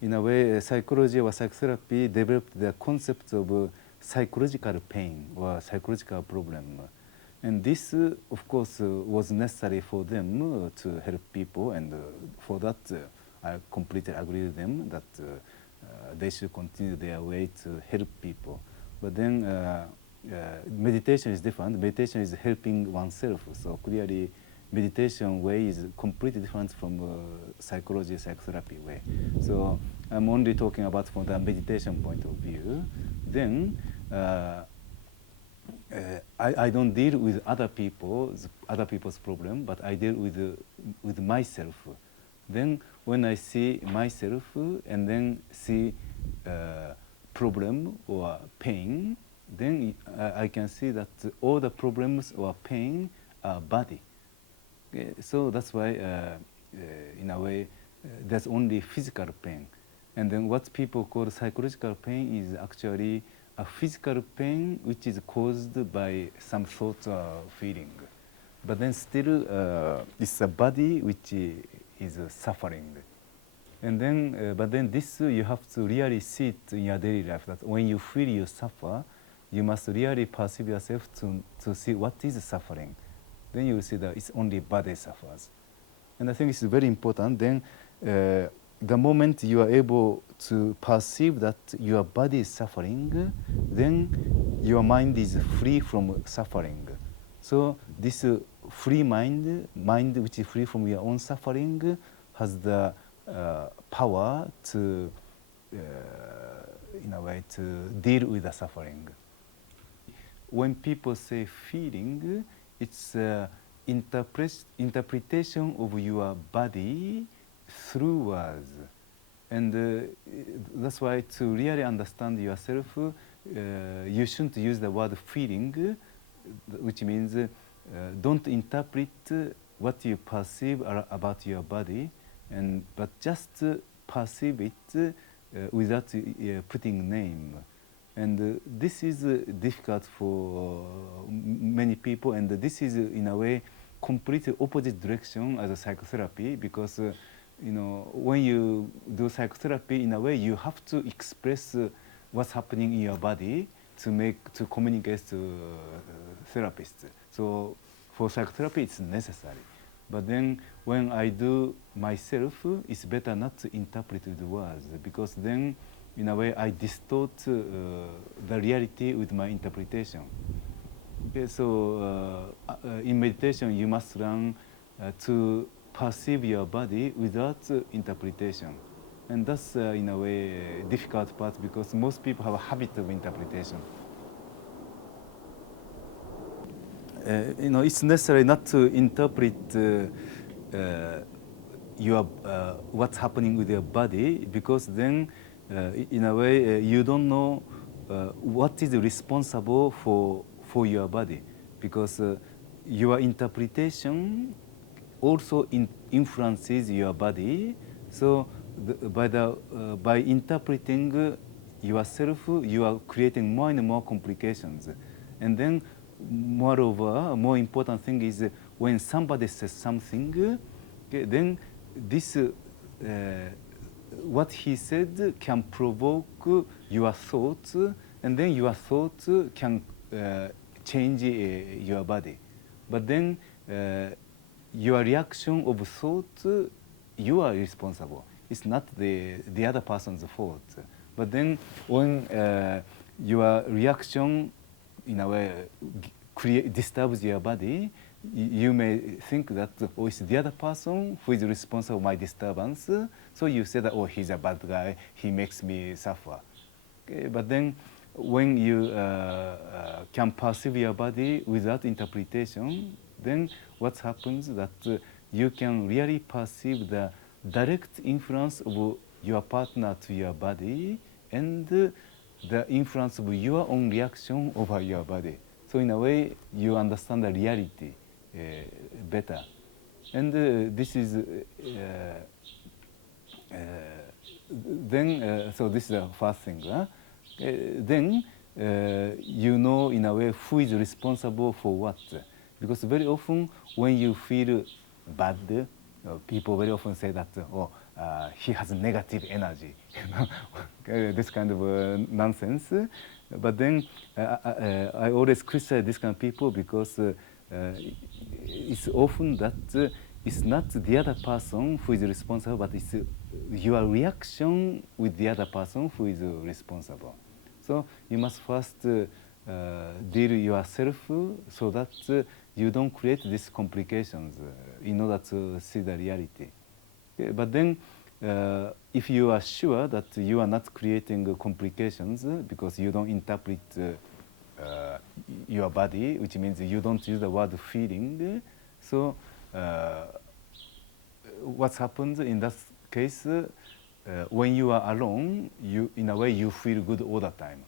in a way, psychology or psychotherapy developed the concept of psychological pain or psychological problem. And this, of course, was necessary for them to help people, and for that, I completely agree with them that they should continue their way to help people. But then meditation is different. Meditation is helping oneself. So clearly, meditation way is completely different from psychology, psychotherapy way. So I'm only talking about from the meditation point of view. Then I don't deal with other people's problem, but I deal with myself. Then when I see myself and then see problem or pain, then I can see that all the problems or pain are body. Okay, so that's why, in a way, there's only physical pain. And then what people call psychological pain is actually a physical pain which is caused by some thoughts or feeling. But then still, it's a body which is suffering. And then, but then this you have to really see it in your daily life. That when you feel you suffer, you must really perceive yourself to see what is suffering. Then you will see that it's only body suffers. And I think it's very important. Then the moment you are able to perceive that your body is suffering, then your mind is free from suffering. So this free mind which is free from your own suffering, has the power to, in a way, to deal with the suffering. When people say feeling, it's interpretation of your body through words. And that's why to really understand yourself, you shouldn't use the word feeling, which means don't interpret what you perceive about your body, but just perceive it without putting name. And this is difficult for many people, and this is in a way completely opposite direction as a psychotherapy, because when you do psychotherapy, in a way you have to express what's happening in your body to communicate to therapists. So for psychotherapy it's necessary. But then when I do myself, it's better not to interpret the words, because then in a way I distort the reality with my interpretation. Okay, so in meditation you must learn to perceive your body without interpretation. And that's in a way difficult part, because most people have a habit of interpretation. It's necessary not to interpret what's happening with your body, because then in a way you don't know what is responsible for your body, because your interpretation also influences your body. So by interpreting yourself, you are creating more and more complications. And then moreover, a more important thing is when somebody says something, okay, then this what he said can provoke your thoughts, and then your thoughts can change your body. But then your reaction of thought, you are responsible. It's not the other person's fault. But then when your reaction in a way disturbs your body, you may think that, oh, it's the other person who is responsible for my disturbance. So you say that, oh, he's a bad guy, he makes me suffer. Okay, but then when you can perceive your body without interpretation, then what happens that you can really perceive the direct influence of your partner to your body, and the influence of your own reaction over your body. So in a way, you understand the reality better. And this is then, so this is the first thing. Then you know in a way who is responsible for what. Because very often when you feel bad, people very often say that, oh, he has negative energy, this kind of nonsense. But then I always criticize this kind of people because it's often that it's not the other person who is responsible, but it's your reaction with the other person who is responsible. So you must first deal yourself so that you don't create these complications in order to see the reality. Okay, but then if you are sure that you are not creating complications because you don't interpret your body, which means you don't use the word feeling, so what happens in that case, when you are alone, you, in a way, you feel good all the time.